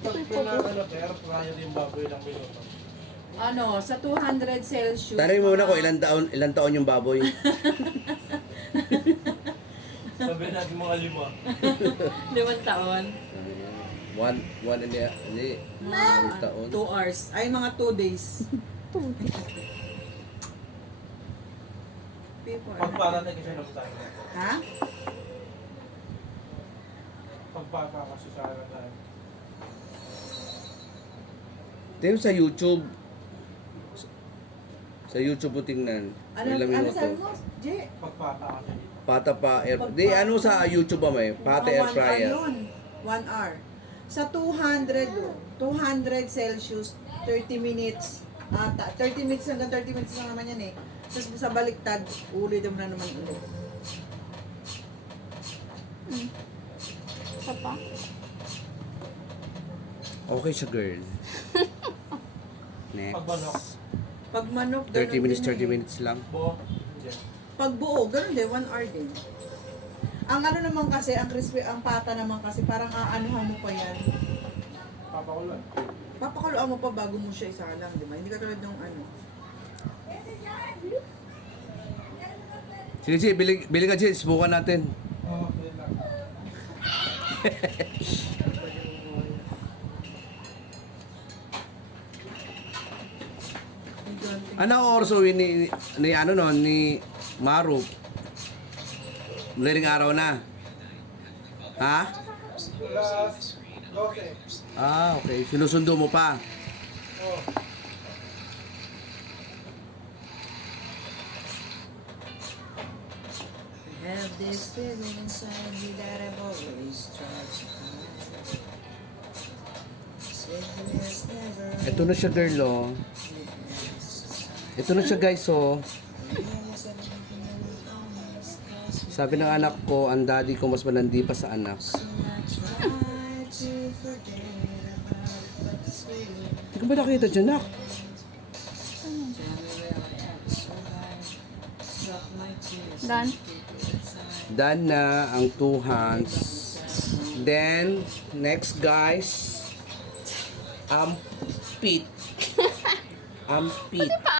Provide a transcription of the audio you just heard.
Pag pinakano, pero kaya din baboy ng minuto. Ano, sa 200 Celsius. Tanong mo muna ko ilang taon yung baboy. Sabi natin mga 5. 5 taon. One and a half, hindi. Ilang taon. 2 hours. Ay, mga 2 days. Pagparating kasi ng tayo. Ha? Pagpaka kasi sa akin tayo. Tingnan mo sa YouTube. Sa YouTube mo tingnan. Ano, Ilang ano minuto. sabi mo, Jay? Pagpaka kasi. Pata pa air. Di ano sa YouTube ba may? Pata air fryer. 1 hour. Sa 200 Celsius, 30 minutes. 30 minutes hanggang 30 minutes lang naman yan eh. Tapos sa baliktad, ulitin mo na naman ulit. Isa pa. Okay siya, girl. Pag manok. Next. Pag manok, 30 minutes, ganun din 30 eh. minutes lang. Bo. Hindi. Pag buo, ganun din, 1 hour din. Ang ano naman kasi, ang crispy, ang pata naman kasi, parang aanuhan mo pa yan. Papakulan. Papakuluan mo pa bago mo siya isalang, di ba? Hindi ka tulad ng ano. Sige, sige, bili ka, Jay. Subukan natin. Oo, yun lang. Ano ang oras uwi ni ano no, ni Maru? Madaling araw na. Ha? Alas 12. Ah, okay. Sinusundo mo pa. Oo. Have this feeling inside me that I've always tried to hide. Sickness never Ito na siya, girl, oh. Ito na siya, guys, oh. Sabi ng anak ko, ang daddy ko mas malandi pa sa anak. Hindi ko ba nakita dyan, nak? Done. Done na ang 2 hands. Then, next, guys. Ampit. Ampit.